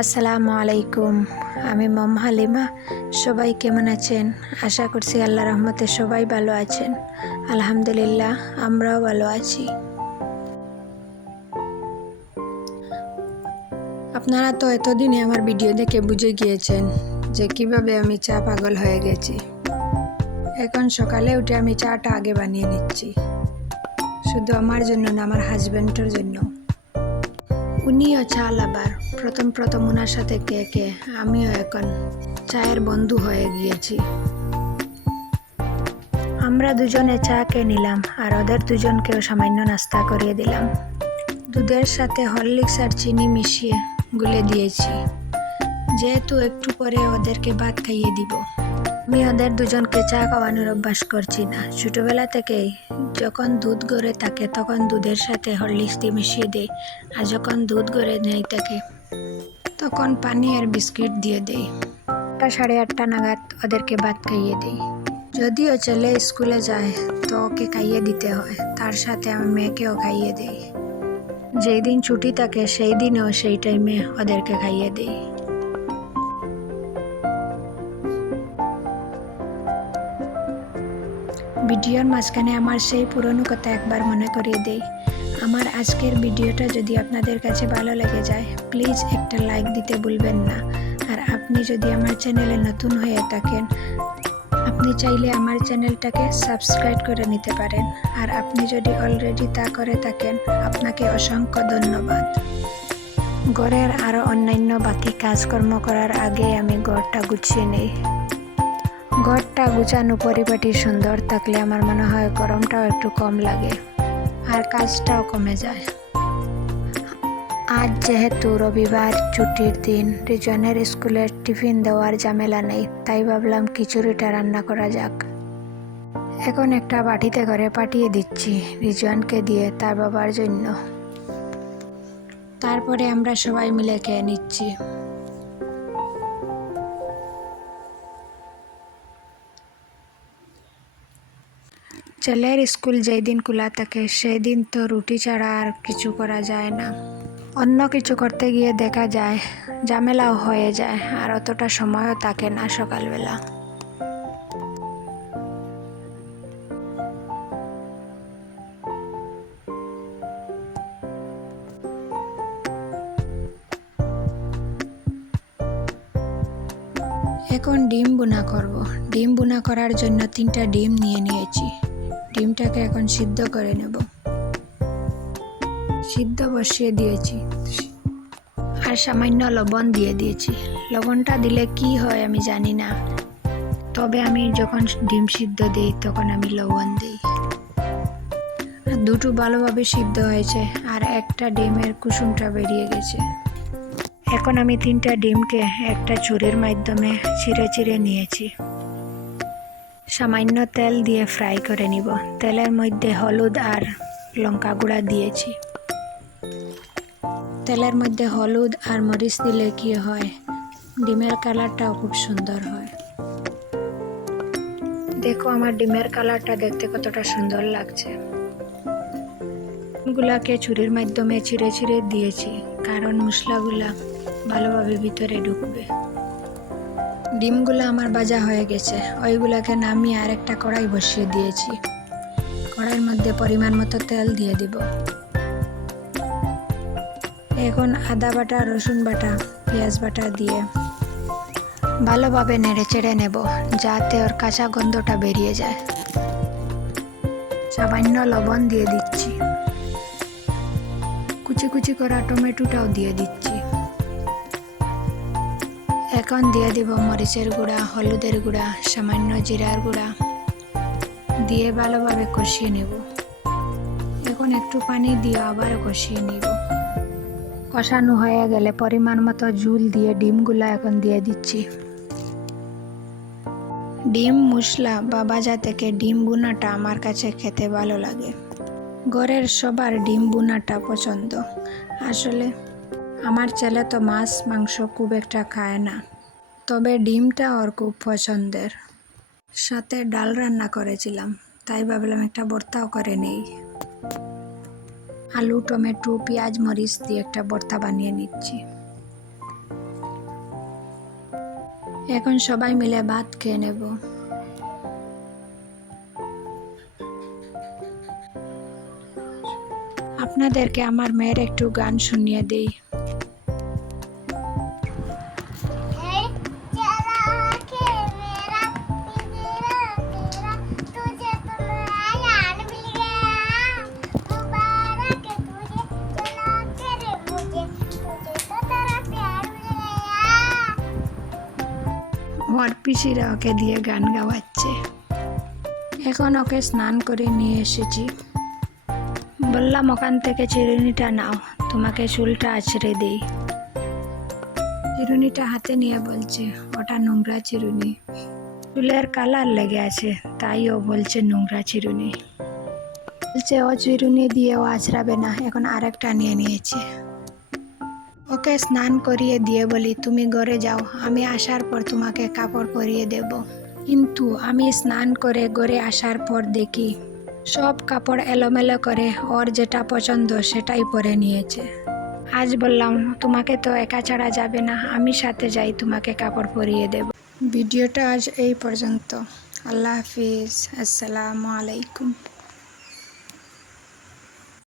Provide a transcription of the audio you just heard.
আসসালামু আলাইকুম। আমি মম হালিমা। সবাই কেমন আছেন? আশা করছি আল্লাহ রহমতে সবাই ভালো আছেন। আলহামদুলিল্লাহ, আমরাও ভালো আছি। আপনারা তো এতদিনে আমার ভিডিও দেখে বুঝে গিয়েছেন যে কীভাবে আমি চা পাগল হয়ে গেছি। এখন সকালে উঠে আমি চাটা আগে বানিয়ে নিচ্ছি। শুধু আমার জন্য না, আমার হাজব্যান্ডের জন্য। উনিও চা লাভার। প্রথম প্রথম ওনার সাথে কে কে, আমিও এখন চায়ের বন্ধু হয়ে গিয়েছি। আমরা দুজনে চা কে নিলাম আর ওদের দুজনকেও সামান্য নাস্তা করিয়ে দিলাম। দুধের সাথে হরলিক্স আর চিনি মিশিয়ে গুলে দিয়েছি। যেহেতু একটু পরে ওদেরকে ভাত খাইয়ে দিব। আমি ওদের দুজনকে চা খাওয়ানোর অভ্যাস করছি না। ছোটোবেলা থেকেই যখন দুধ গড়ে থাকে তখন দুধের সাথে হরলিক্স দিয়ে মিশিয়ে দিই আর যখন দুধ গড়ে নেই থাকে তখন পানি আর বিস্কিট দিয়ে দিই। আটটা সাড়ে আটটা নাগাদ ওদেরকে ভাত খাইয়ে দিই। যদিও ছেলে স্কুলে যায় তো ওকে খাইয়ে দিতে হয়, তার সাথে আমি মেয়েকেও খাইয়ে দিই। যেই দিন ছুটি থাকে সেই দিনও সেই টাইমে ওদেরকে খাইয়ে দিই। ভিডিওর মাঝখানে আমার সেই পুরনো কথা একবার মনে করিয়ে দেই। আমার আজকের ভিডিওটা যদি আপনাদের কাছে ভালো লেগে যায়, প্লিজ একটা লাইক দিতে ভুলবেন না। আর আপনি যদি আমার চ্যানেলে নতুন হয়ে থাকেন, আপনি চাইলে আমার চ্যানেলটাকে সাবস্ক্রাইব করে নিতে পারেন। আর আপনি যদি অলরেডি তা করে থাকেন, আপনাকে অসংখ্য ধন্যবাদ। ঘরের আরও অন্যান্য বাকি কাজকর্ম করার আগে আমি ঘরটা গুছিয়ে নেই। ঘরটা গুছানো পরিপাটি সুন্দর, থাকলে আমার মনে হয় গরমটাও একটু কম লাগে আর কাজটাও কমে যায়। আজ যেহেতু রবিবার, ছুটির দিন, রিজনের স্কুলের টিফিন দেওয়ার ঝামেলা নেই, তাই ভাবলাম খিচুড়িটা রান্না করা যাক। এখন একটা বাটিতে করে পাঠিয়ে দিচ্ছি রিজনকে দিয়ে তার বাবার জন্য। তারপরে আমরা সবাই মিলে খেয়ে নিচ্ছি। ছেলের স্কুল যেই দিন খোলা থাকে সেই দিন তো রুটি ছাড়া আর কিছু করা যায় না। অন্য কিছু করতে গিয়ে দেখা যায়, ঝামেলাও হয়ে যায়, আর অতটা সময়ও থাকে না সকালবেলা। এখন ডিম বুনা করব। ডিম বুনা করার জন্য তিনটা ডিম নিয়ে নিয়েছি। ডিমটাকে এখন সিদ্ধ করে নেব। সিদ্ধ বসিয়ে দিয়েছি। আর সামান্য লবণ দিয়ে দিয়েছি। লবণটা দিলে কি হয় আমি জানি না। তবে আমি যখন ডিম সিদ্ধ দিই, তখন আমি লবণ দিই। দুটো ভালোভাবে সিদ্ধ হয়েছে, আর একটা ডিমের কুসুমটা বেরিয়ে গেছে। এখন আমি তিনটা ডিমকে একটা চুরির মাধ্যমে চিড়ে চিড়ে নিয়েছি। সামান্য তেল দিয়ে ফ্রাই করে নিব। তেলের মধ্যে হলুদ আর লঙ্কা গুঁড়া দিয়েছি। তেলের মধ্যে হলুদ আর মরিচ দিলে কি হয়? ডিমের কালারটাও খুব সুন্দর হয়। দেখো আমার ডিমের কালারটা দেখতে কতটা সুন্দর লাগছে। গুলাকে ছুরির মাধ্যমে ছিঁড়ে ছিঁড়ে দিয়েছি, কারণ মশলাগুলা ভালোভাবে ভিতরে ঢুকবে। ডিমগুলো আমার ভাজা হয়ে গেছে। ওইগুলোকে নামিয়ে আরেকটা কড়াই বসিয়ে দিয়েছি। কড়াইয়ের মধ্যে পরিমাণ মতো তেল দিয়ে দিব। এখন আদা বাটা, রসুন বাটা, পেঁয়াজ বাটা দিয়ে ভালোভাবে নেড়ে চেড়ে নেব, যাতে ওর কাঁচা গন্ধটা বেরিয়ে যায়। সামান্য লবণ দিয়ে দিচ্ছি। কুচি কুচি করা টমেটোটাও দিয়ে দিচ্ছি। এখন দিয়ে দিব মরিচের গুঁড়া, হলুদের গুঁড়া, সামান্য জিরার গুঁড়া। দিয়ে ভালোভাবে কষিয়ে নেব। এখন একটু পানি দিয়ে আবার কষিয়ে নিব। কষানো হয়ে গেলে পরিমাণ মতো জুল দিয়ে ডিমগুলো এখন দিয়ে দিচ্ছি। ডিম, মশলা বা বাজা থেকে ডিম বুনাটা আমার কাছে খেতে ভালো লাগে। ঘরের সবার ডিম বুনাটা পছন্দ। আসলে আমার ছেলে তো মাছ, মাংস খুব একটা খায় না। তবে ডিমটা ওর খুব পছন্দের। সাথে ডাল রান্না করেছিলাম, তাই ভাবলাম একটা ভর্তাও করে নেই। আলু, টমেটো, পেঁয়াজ, মরিচ দিয়ে একটা ভর্তা বানিয়ে নিচ্ছি। এখন সবাই মিলে ভাত খেয়ে নেব। আপনাদেরকে আমার মেয়ের একটু গান শুনিয়ে দেই। পিসিরা ওকে দিয়ে গান গাওয়াচ্ছে। এখন ওকে স্নান করে নিয়ে এসেছি। বললাম, ওখান থেকে চিরুনিটা নাও, তোমাকে চুলটা আছড়ে দিই। চিরুনিটা হাতে নিয়ে বলছে, ওটা নোংরা চিরুনি। চুলের কালার লেগে আছে, তাই ও বলছে নোংরা চিরুনি। বলছে, ও চিরুনি দিয়ে ও আছড়াবে না, এখন আরেকটা নিয়ে নিয়েছে। ওকে স্নান করিয়ে দিয়ে বলি, তুমি ঘরে যাও, আমি আসার পর তোমাকে কাপড় পরিয়ে দেব। কিন্তু আমি স্নান করে ঘরে আসার পর দেখি, সব কাপড় এলোমেলো করে ওর যেটা পছন্দ সেটাই পরে নিয়েছে। আজ বললাম, তোমাকে তো একা ছাড়া যাবে না, আমি সাথে যাই, তোমাকে কাপড় পরিয়ে দেব। ভিডিওটা আজ এই পর্যন্ত। আল্লাহ হাফিজ, আসসালামু আলাইকুম।